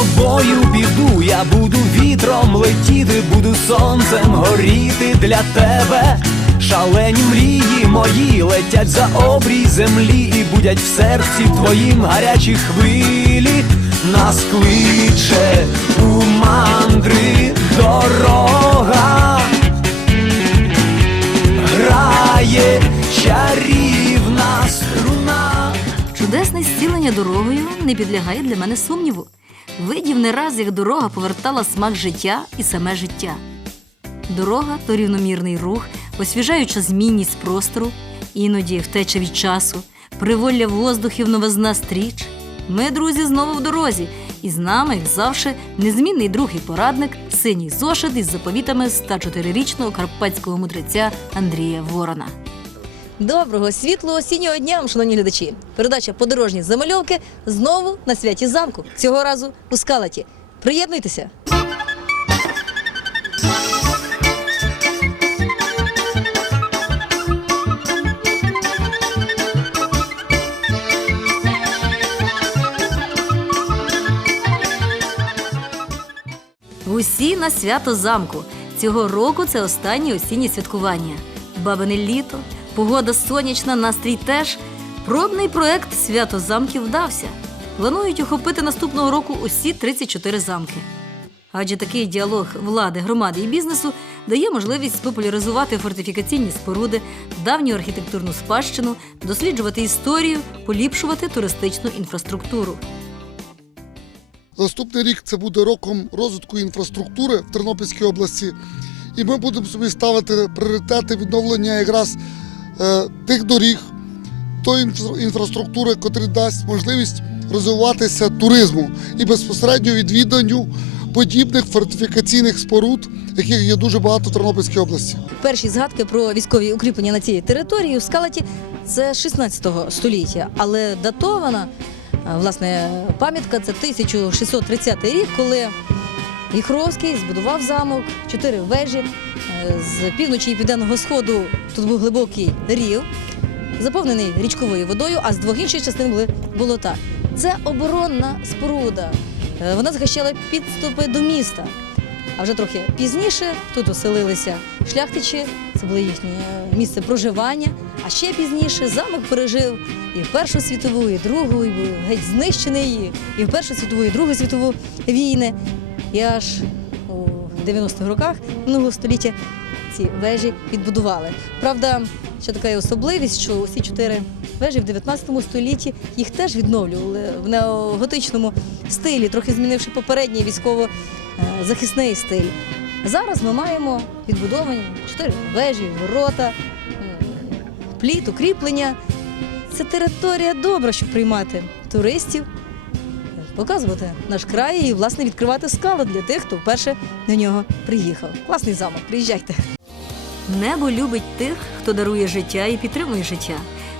тобою піду, я буду вітром летіти, буду сонцем горіти для тебе. Шалені мрії мої летять за обрій землі і будять в серці твоїм гарячі хвилі. Нас кличе у мандри дорога, грає чарівна струна. Чудесне зцілення дорогою не підлягає для мене сумніву. Видів не раз, як дорога повертала смак життя і саме життя. Дорога то рівномірний рух, освіжаюча змінність простору, іноді втеча від часу, приволля воздухів новизна стріч. Ми, друзі, знову в дорозі, і з нами, як завжди, незмінний друг і порадник, синій зошит із заповітами 104-річного карпатського мудреця Андрія Ворона. Доброго світлого осіннього дня, вам, шановні глядачі. Передача подорожні замальовки знову на святі замку. Цього разу у скалаті. Приєднуйтеся. Усі на свято замку. Цього року це останнє осіннє святкування. Бабине літо, погода сонячна, настрій теж. Пробний проект свято замків вдався. Планують охопити наступного року усі 34 замки. Адже такий діалог влади, громади і бізнесу дає можливість популяризувати фортифікаційні споруди, давню архітектурну спадщину, досліджувати історію, поліпшувати туристичну інфраструктуру. Наступний рік це буде роком розвитку інфраструктури в Тернопільській області, і ми будемо собі ставити пріоритети відновлення якраз тих доріг, тої інфра- інфраструктури, котрі дасть можливість розвиватися туризму і безпосередньо відвіданню подібних фортифікаційних споруд, яких є дуже багато в Тернопільській області. Перші згадки про військові укріплення на цій території в скалаті це 16 століття, але датована власне пам'ятка це 1630 рік, коли Віхровський збудував замок, чотири вежі е, з півночі і південного сходу. Тут був глибокий рів, заповнений річковою водою, а з двох інших частин були болота. Це оборонна споруда. Е, Вона захищала підступи до міста. А вже трохи пізніше тут оселилися шляхтичі, це було їхнє е, місце проживання. А ще пізніше замок пережив і Першу світову, і Другу, і був геть знищений, і- в Першу світову, і Другу світову війни. І аж у 90-х роках минулого століття ці вежі відбудували. Правда, ще така є особливість, що усі чотири вежі в 19 столітті їх теж відновлювали в неоготичному стилі, трохи змінивши попередній військово-захисний стиль. Зараз ми маємо відбудовані чотири вежі, ворота, пліт, укріплення. Це територія добра, щоб приймати туристів, показувати наш край і, власне, відкривати скали для тих, хто вперше до нього приїхав. Класний замок, приїжджайте. Небо любить тих, хто дарує життя і підтримує життя.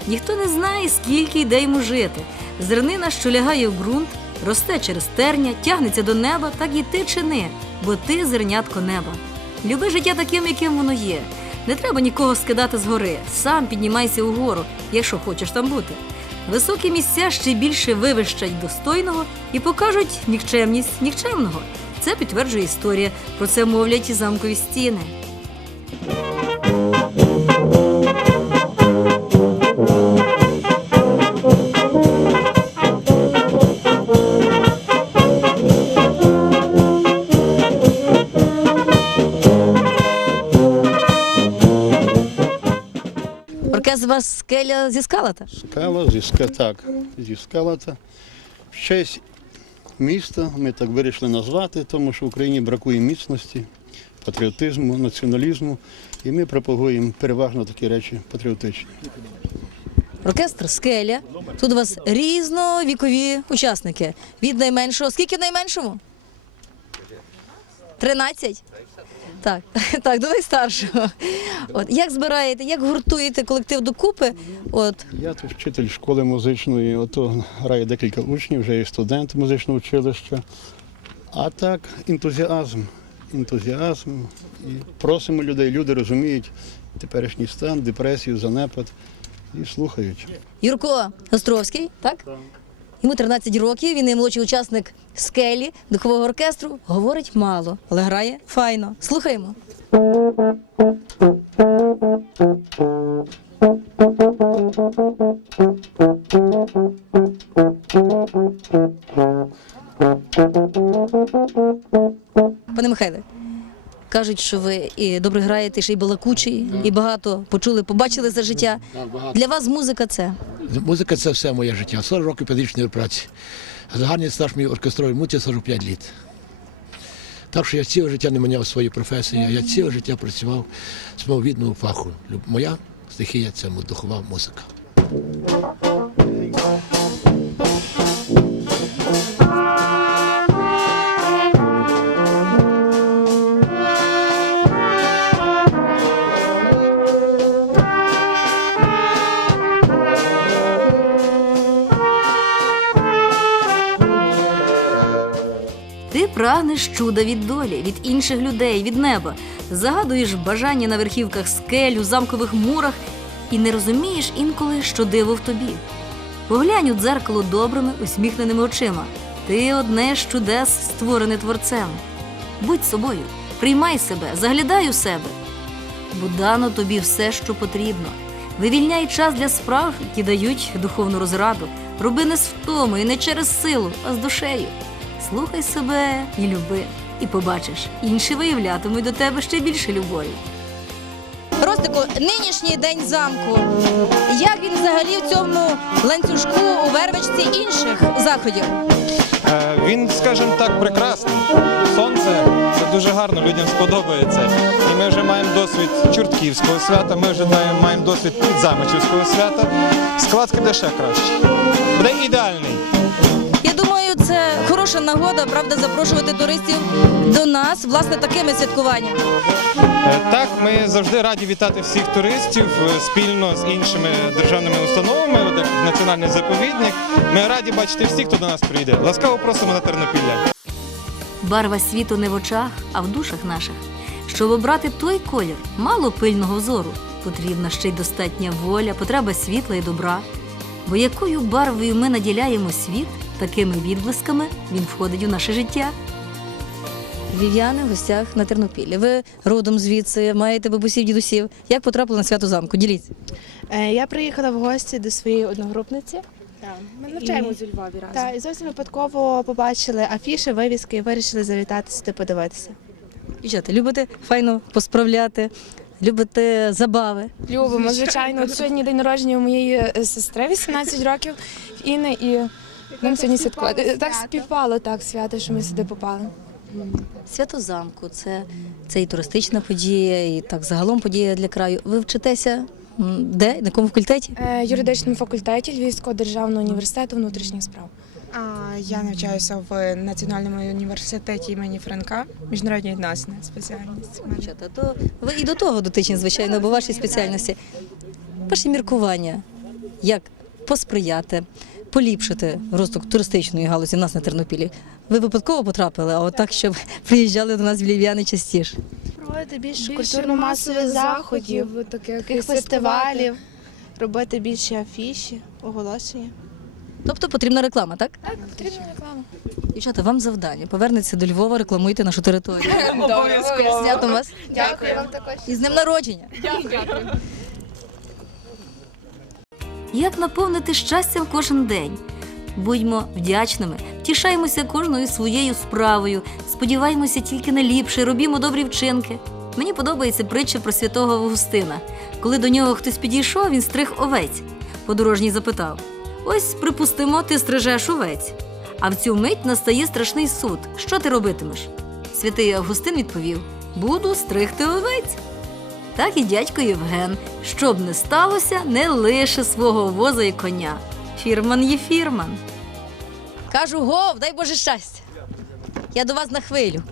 Ніхто не знає, скільки йде йому жити. Зернина, що лягає в ґрунт, росте через терня, тягнеться до неба, так і ти чини, бо ти зернятко неба. Люби життя таким, яким воно є. Не треба нікого скидати згори. Сам піднімайся угору, якщо хочеш там бути. Високі місця ще більше вивищать достойного і покажуть нікчемність нікчемного. Це підтверджує історія. Про це мовлять і замкові стіни. Вас скеля зі скалата. Скала, зі ска- так, зі скалата. В честь міста ми так вирішили назвати, тому що в Україні бракує міцності, патріотизму, націоналізму. І ми пропагуємо переважно такі речі патріотичні. Оркестр скеля. Тут у вас різновікові учасники. Від найменшого. Скільки найменшому? 13? Так, так, до найстаршого. От як збираєте, як гуртуєте колектив докупи? От Я тут вчитель школи музичної, ото грає декілька учнів, вже є студент музичного училища. А так, ентузіазм. Ентузіазм. І просимо людей, люди розуміють теперішній стан, депресію, занепад і слухають. Юрко Островський, так? Йому 13 років, він наймолодший молодший учасник скелі духового оркестру. Говорить мало, але грає файно. Слухаємо. Кажуть, що ви і добре граєте, ще й балакучий, і багато почули, побачили за життя. Для вас музика це. Музика це все моє життя. 40 років педагогічної праці. Загальний стаж мій оркестровий муті 45 літ. Так що я ціле життя не міняв свою професію, я ціле життя працював з мого відного фаху. Моя стихія це духова музика. Прагнеш чуда від долі, від інших людей, від неба, загадуєш бажання на верхівках скель, у замкових мурах і не розумієш інколи, що диво в тобі. Поглянь у дзеркало добрими, усміхненими очима. Ти одне з чудес, створене творцем. Будь собою, приймай себе, заглядай у себе, бо дано тобі все, що потрібно. Вивільняй час для справ, які дають духовну розраду. Роби не з втоми і не через силу, а з душею. Слухай себе і люби, і побачиш, інші виявлятимуть до тебе ще більше любові. Ростику, нинішній день замку. Як він взагалі в цьому ланцюжку у вервичці інших заходів? Е, Він, скажімо так, прекрасний. Сонце це дуже гарно, людям сподобається. І ми вже маємо досвід Чортківського свята, ми вже маємо- маємо досвід Підзамичівського свята. Склад буде ще краще. Буде ідеальний. Хороша нагода, правда, запрошувати туристів до нас, власне, такими святкуваннями. Е, Так, ми завжди раді вітати всіх туристів е, спільно з іншими державними установами, як національний заповідник. Ми раді бачити всіх, хто до нас прийде. Ласкаво просимо на Тернопілля. Барва світу не в очах, а в душах наших. Щоб обрати той колір, мало пильного взору. Потрібна ще й достатня воля, потреба світла і добра. Бо якою барвою ми наділяємо світ, такими відблисками він входить у наше життя. Львів'яни в гостях на Тернопіллі. Ви родом звідси, маєте бабусів, дідусів. Як потрапили на свято замку? Діліться. Е, Я приїхала в гості до своєї одногрупниці. Ми навчаємось І- у Львові разом. Та і зовсім випадково побачили афіши, вивіски і вирішили завітати сюди подивитися. Дівчата, любите файно посправляти, любите забави. Любимо, звичайно. От сьогодні день народження у моєї е, сестри, 18 років, Інни, і нам сьогодні святкувати. Так співпало так свято, що ми сюди попали. Свято замку це, це і туристична подія, і так загалом подія для краю. Ви вчитеся де? На якому факультеті? Е, Юридичному факультеті Львівського державного університету внутрішніх справ. А, Я навчаюся в Національному університеті імені Франка. Міжнародні відносини спеціальність. Дівчата, то ви і до того дотичні, звичайно, бо ваші спеціальності. Ваші міркування, як посприяти, поліпшити розвиток туристичної галузі в нас на Тернопілі. Ви випадково потрапили, а от так, щоб приїжджали до нас в львів'яни частіше. Проводити більше, культурно-масових заходів, таких, фестивалів, робити більше афіші, оголошення. Тобто потрібна реклама, так? Так, потрібна реклама. Дівчата, вам завдання. Повернеться до Львова, рекламуйте нашу територію. Обов'язково. Вас Дякую вам також. і з днем народження. Як наповнити щастям кожен день? Будьмо вдячними, втішаємося кожною своєю справою, сподіваємося тільки на ліпше, робімо добрі вчинки. Мені подобається притча про святого Августина. Коли до нього хтось підійшов, він стриг овець. Подорожній запитав: Ось, припустимо, ти стрижеш овець. А в цю мить настає страшний суд. Що ти робитимеш? Святий Августин відповів: Буду стригти овець. Так і дядько Євген, що б не сталося, не лише свого воза і коня. Фірман є фірман. Кажу, гов, дай Боже щастя. Я до вас на хвилю.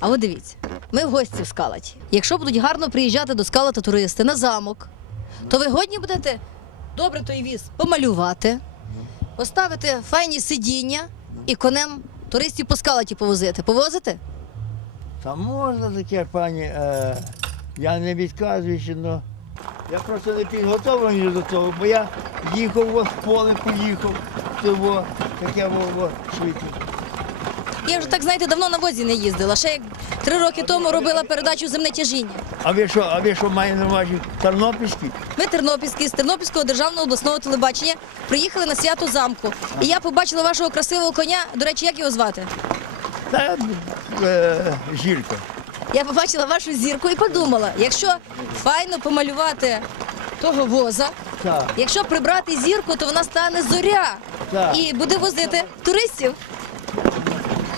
А от дивіться, ми в гості в скалаті. Якщо будуть гарно приїжджати до скалата туристи на замок, то ви годні будете добре той віз помалювати, поставити файні сидіння і конем туристів по скалаті повозити. Повозите? Та можна таке, пані. Е, я не відказуюся, але я просто не підготовлений до того, бо я їхав в поле, поїхав. Того, таке во, швидко. Я вже так знаєте, давно на возі не їздила. Ще як три роки тому робила передачу земне тяжіння. А ви що, а ви що маєте на увазі Тернопільський? Ми Тернопільські з Тернопільського державного обласного телебачення приїхали на свято замку. І я побачила вашого красивого коня. До речі, як його звати? Та е, жірка. Я побачила вашу зірку і подумала, якщо файно помалювати того воза, Так, якщо прибрати зірку, то вона стане зоря Так. і буде возити туристів.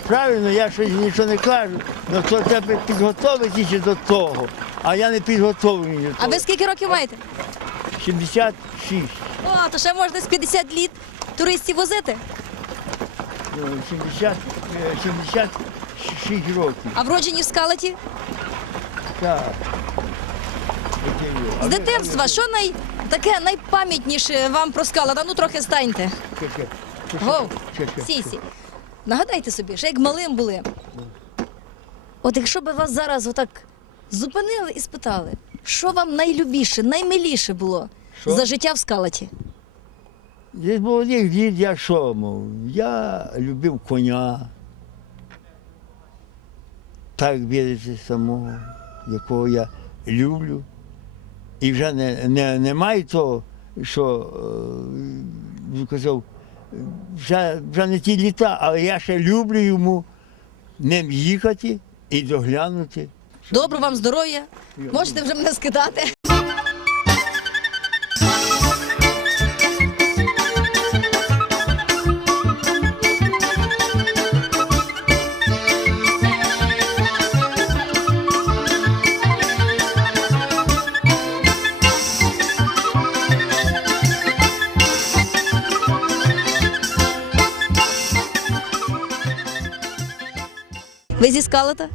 правильно, я щось нічого не кажу, але то треба підготуватися до того. А я не підготовлений до А того. ви скільки років маєте? 76. О, то ще можна з 50 літ туристів возити. е, 70, е, 76 років. А вроджені в скалаті? Так. З дитинства, що най... таке найпам'ятніше вам про скалата? Ну трохи станьте. Чекай. сісі. Нагадайте собі, що як малим були. От якщо б вас зараз отак зупинили і спитали, що вам найлюбіше, наймиліше було Що? за життя в скалаті? Десь молодих дід, я що мов? Я любив коня. Так видите самого, якого я люблю. І вже не, не, немає того, що е, казав, вже, вже не ті літа, але я ще люблю йому ним їхати і доглянути. Добро вам здоров'я. Можете вже мене скидати. Ви зі скалата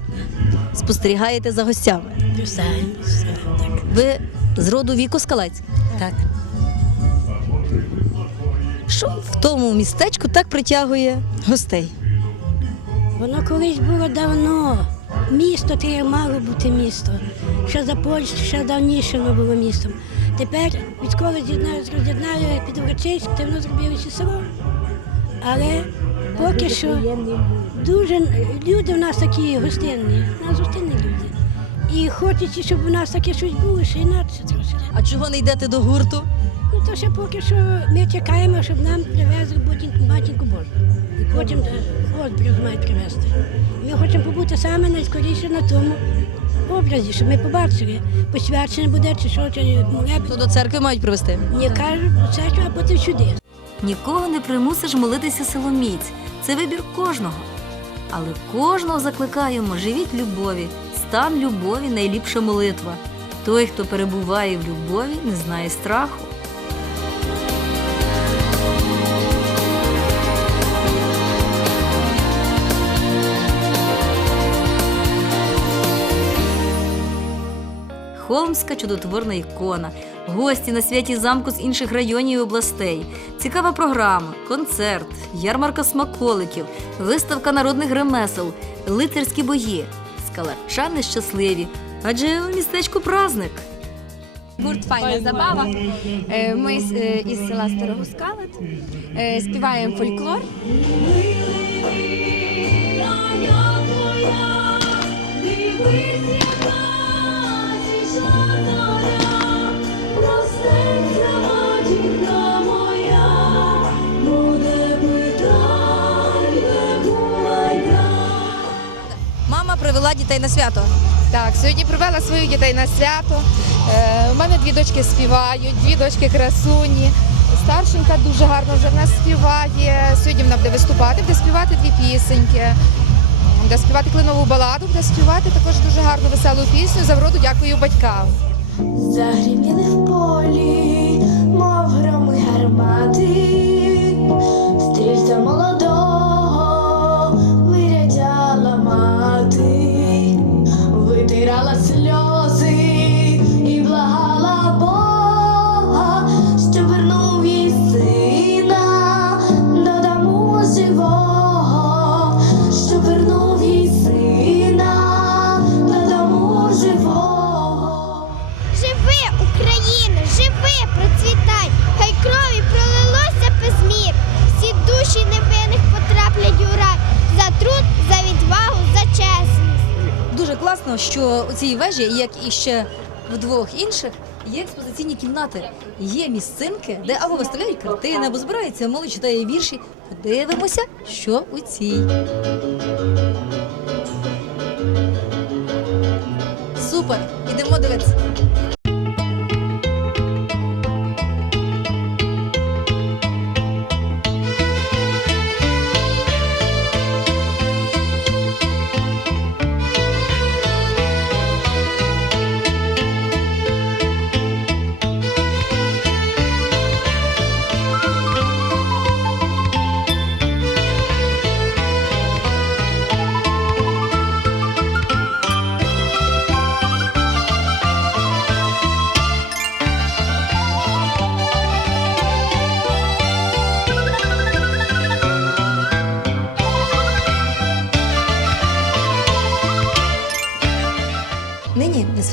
спостерігаєте за гостями. Ви з роду віку скалець? Так. Що в тому містечку так притягує гостей? Воно колись було давно. Місто таке мало бути місто. Ще за Польщі, ще давніше воно було містом. Тепер, відколи з'єднали, роз'єднали Підврачиськ, то воно зробилося село. Але поки що дуже люди в нас такі гостинні, у нас гостинні люди. І хочеться, щоб у нас таке щось було, ще інакше трошки. А чого не йдете до гурту? Ну то ще поки що ми чекаємо, щоб нам привезли батінку, Божу. І потім розбріз мають привезти. Ми хочемо побути саме найскоріше на тому образі, щоб ми побачили, посвячення буде, чи що, чи То до церкви мають привезти. Не кажуть, це що, а потім сюди. Нікого не примусиш молитися силоміць. Це вибір кожного. Але кожного закликаємо, живіть любові. Стан любові найліпша молитва. Той, хто перебуває в любові, не знає страху. Холмська чудотворна ікона, гості на святі замку з інших районів і областей, цікава програма, концерт, ярмарка смаколиків, виставка народних ремесел, лицарські бої. Скалачани щасливі, адже у містечку праздник. Гурт Файна забава. Е, Ми е, із села Старого Скалат е, співаємо фольклор. Привела дітей на свято. Так, сьогодні привела своїх дітей на свято. Е, У мене дві дочки співають, дві дочки красуні. Старшенька дуже гарно вже в нас співає. Сьогодні вона буде виступати, буде співати дві пісеньки. Буде співати клинову баладу, буде співати також дуже гарну веселу пісню. За вроду дякую батькам. Загріміли в полі, вежі, як і ще в двох інших, є експозиційні кімнати, є місцинки, де або виставляють картини, або збираються молодь читає вірші. Подивимося, що у цій.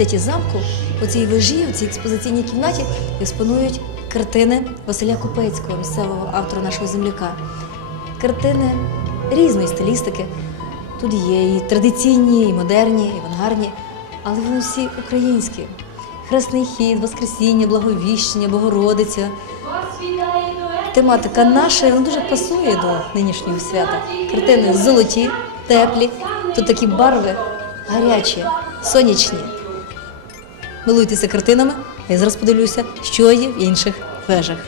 Святі замку у цій вежі, у цій експозиційній кімнаті експонують картини Василя Купецького, місцевого автора нашого земляка. Картини різної стилістики. Тут є і традиційні, і модерні, і авангардні, але вони всі українські. Хресний хід, Воскресіння, Благовіщення, Богородиця. Тематика наша вона дуже пасує до нинішнього свята. Картини золоті, теплі, тут такі барви гарячі, сонячні. Милуйтеся картинами, а я зараз подивлюся, що є в інших вежах.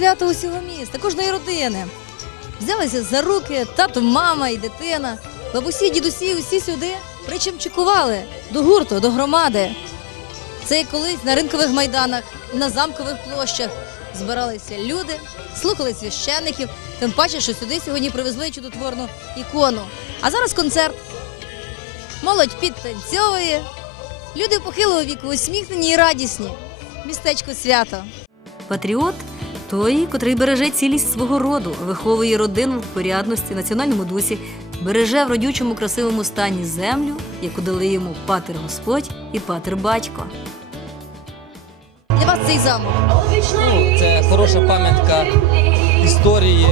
Свято усього міста, кожної родини. Взялися за руки тато, мама і дитина. Бабусі, дідусі, усі сюди причимчикували до гурту, до громади. Це як колись на ринкових майданах, на замкових площах збиралися люди, слухали священників, тим паче, що сюди сьогодні привезли чудотворну ікону. А зараз концерт. Молодь підтанцьовує, люди похилого віку усміхнені і радісні. Містечко свято. Патріот той, котрий береже цілість свого роду, виховує родину в порядності, національному дусі, береже в родючому красивому стані землю, яку дали йому патер Господь і патер батько. Для вас цей замок. Ну, це хороша пам'ятка історії.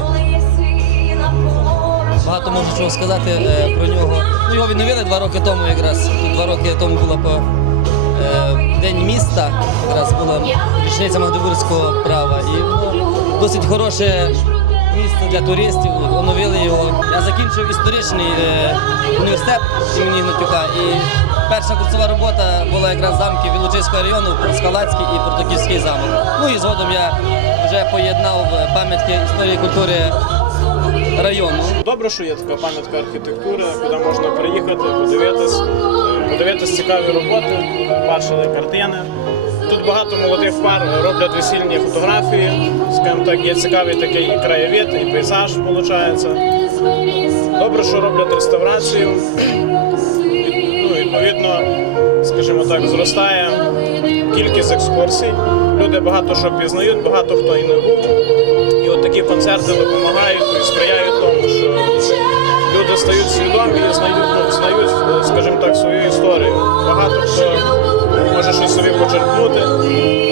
Багато можу чого сказати е, про нього. Ну, його відновили два роки тому якраз. Тут два роки тому була по міста, якраз була річниця Магдебурзького права. І воно досить хороше місце для туристів. Оновили його. Я закінчив історичний е, університет імені Гнатюка. І перша курсова робота була якраз замки Вілочиського району, Скалацький і Портоківський замок. Ну і згодом я вже поєднав пам'ятки історії культури району. Добре, що є така пам'ятка архітектури, куди можна приїхати, подивитись, е, подивитись цікаві роботи, бачили картини. Багато молодих пар роблять весільні фотографії. Скажімо так, є цікавий такий і і пейзаж виходить. Добре, що роблять реставрацію. Ну, відповідно, скажімо так, зростає кількість екскурсій. Люди багато що пізнають, багато хто і не був. І от такі концерти допомагають і сприяють тому, що люди стають свідомі і знають, знають, скажімо так, свою історію. Багато хто може щось собі почерпнути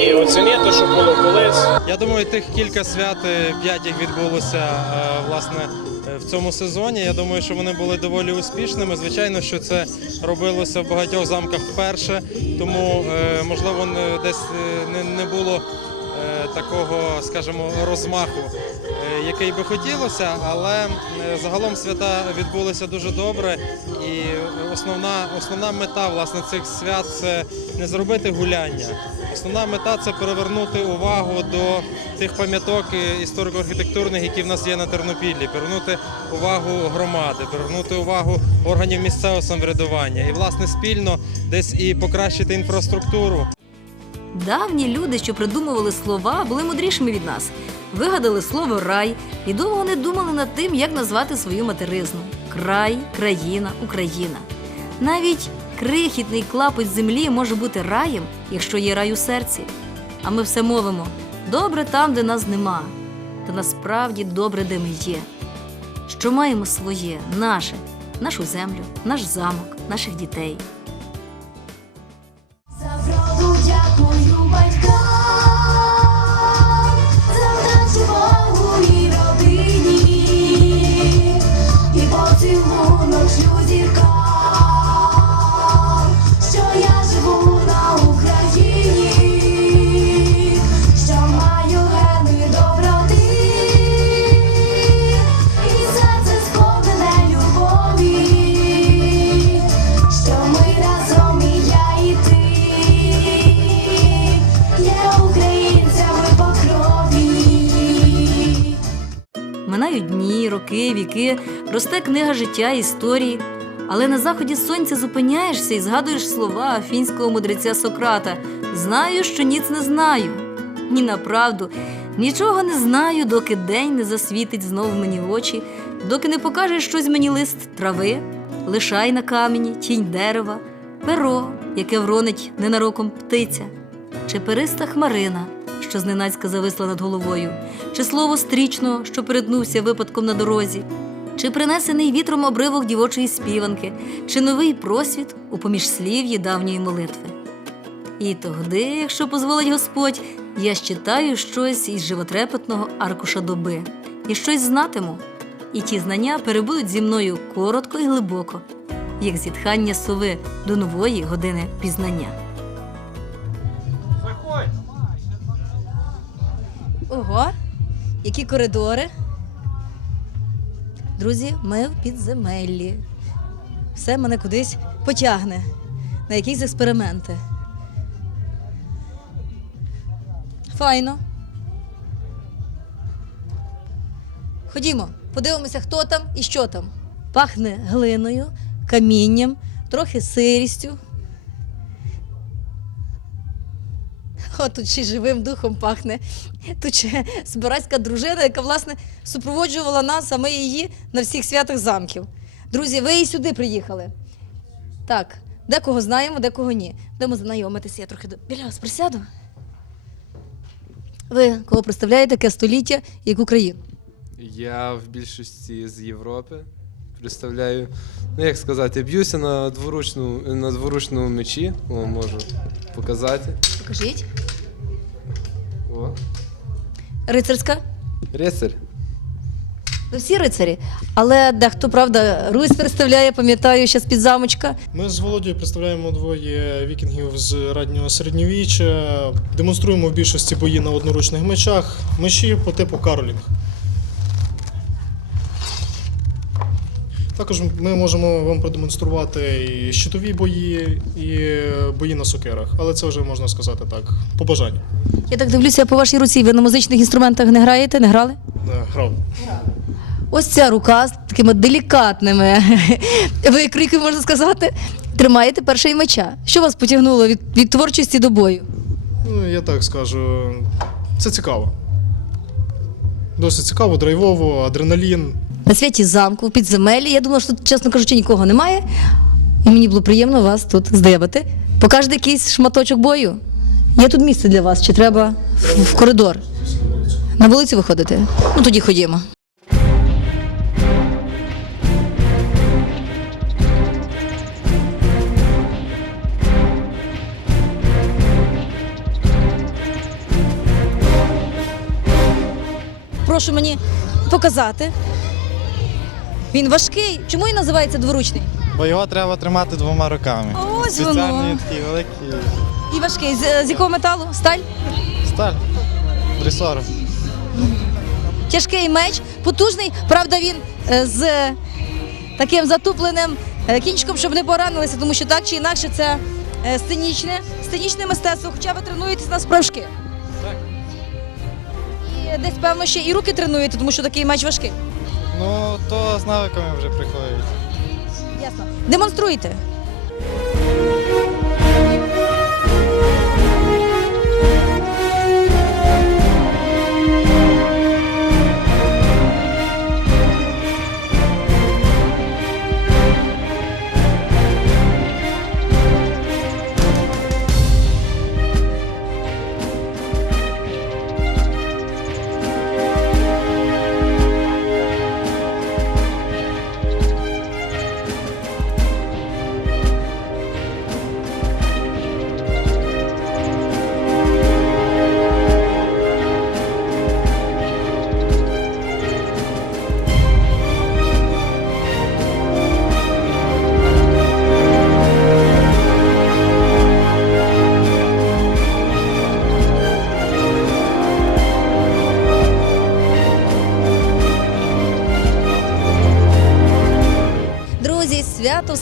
і оцінити, що було колись. Я думаю, тих кілька свят, е, п'ять їх відбулося е, власне е, в цьому сезоні. Я думаю, що вони були доволі успішними. Звичайно, що це робилося в багатьох замках вперше, тому можливо десь не було. Такого, скажімо, розмаху, е, який би хотілося, але е, загалом свята відбулися дуже добре. І основна, основна мета власне цих свят це не зробити гуляння. Основна мета це привернути увагу до тих пам'яток історико-архітектурних, які в нас є на Тернопіллі, привернути увагу громади, привернути увагу органів місцевого самоврядування і, власне, спільно десь і покращити інфраструктуру. Давні люди, що придумували слова, були мудрішими від нас. Вигадали слово рай і довго не думали над тим, як назвати свою материзну край, країна, Україна. Навіть крихітний клапоть землі може бути раєм, якщо є рай у серці. А ми все мовимо добре там, де нас нема, та насправді добре, де ми є. Що маємо своє, наше, нашу землю, наш замок, наших дітей. Віки, росте книга життя, історії. Але на заході сонця зупиняєшся і згадуєш слова фінського мудреця Сократа: Знаю, що ніц не знаю. Ні направду, нічого не знаю, доки день не засвітить знов мені очі, доки не покаже щось мені лист трави, лишай на камені, тінь дерева, перо, яке вронить ненароком птиця, чи периста хмарина, що зненацька зависла над головою, чи слово стрічного, що перетнувся випадком на дорозі, чи принесений вітром обривок дівочої співанки, чи новий просвіт у поміж слів'ї давньої молитви. І тогди, якщо дозволить Господь, я щитаю щось із животрепетного аркуша доби, і щось знатиму, і ті знання перебудуть зі мною коротко і глибоко, як зітхання сови до нової години пізнання. Ого, які коридори. Друзі, ми в підземеллі. Все мене кудись потягне на якісь експерименти. Файно. Ходімо, подивимося, хто там і що там. Пахне глиною, камінням, трохи сирістю. О, тут ще живим духом пахне. Тут ще збирацька дружина, яка, власне, супроводжувала нас, а ми її на всіх святах замків. Друзі, ви і сюди приїхали. Так, декого знаємо, декого ні. Будемо знайомитися, я трохи до- біля вас присяду. Ви кого представляєте, яке століття яку країну? Я в більшості з Європи представляю. Ну як сказати, б'юся на дворучну, на дворучному мечі. О, можу показати. Покажіть. О. Рицарська? Рицарь. Ви всі рицарі, але дехто, правда, Русь представляє, пам'ятаю, ще з-під замочка. Ми з Володією представляємо двоє вікінгів з раннього середньовіччя. Демонструємо в більшості бої на одноручних мечах, мечі по типу Каролінг. Також ми можемо вам продемонструвати і щитові бої, і бої на сокирах, але це вже можна сказати так, по бажанню. Я так дивлюся по вашій руці. Ви на музичних інструментах не граєте, не грали? Е, Грав. Ось ця рука з такими делікатними викриками, можна сказати, тримаєте перший меча. Що вас потягнуло від, від творчості до бою? Ну, я так скажу, це цікаво. Досить цікаво, драйвово, адреналін. На святі замку, в підземеллі. Я думала, що тут, чесно кажучи, нікого немає. І мені було приємно вас тут здивити. Покажете якийсь шматочок бою. Є тут місце для вас, чи треба в, коридор? На вулицю виходите? Ну тоді ходімо. Прошу мені показати. Він важкий. Чому він називається дворучний? Бо його треба тримати двома руками. Ось Спеціальні воно. такі великі. І важкий. З, з якого металу? Сталь? Сталь. Дресор. Тяжкий меч, потужний. Правда, він е, з таким затупленим е, кінчиком, щоб не поранилися, тому що так чи інакше це е, сценічне, сценічне мистецтво, хоча ви тренуєтесь на справжки. Так. І десь, певно, ще і руки тренуєте, тому що такий меч важкий. Ну, то з навиками вже приходять. Ясно. Демонструйте.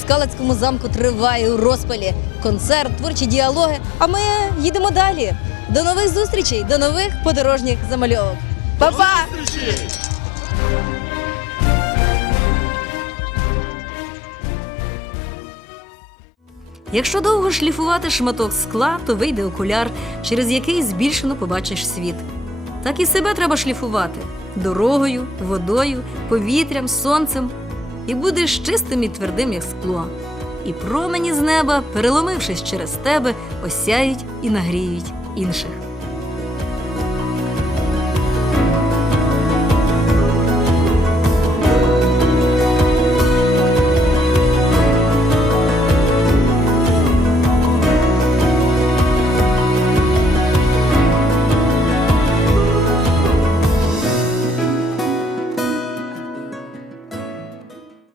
Скалацькому замку триває у розпалі. Концерт, творчі діалоги. А ми їдемо далі. До нових зустрічей, до нових подорожніх замальовок. Па-па! Якщо довго шліфувати шматок скла, то вийде окуляр, через який збільшено побачиш світ. Так і себе треба шліфувати дорогою, водою, повітрям, сонцем, і будеш чистим і твердим, як скло. І промені з неба, переломившись через тебе, осяють і нагріють інших.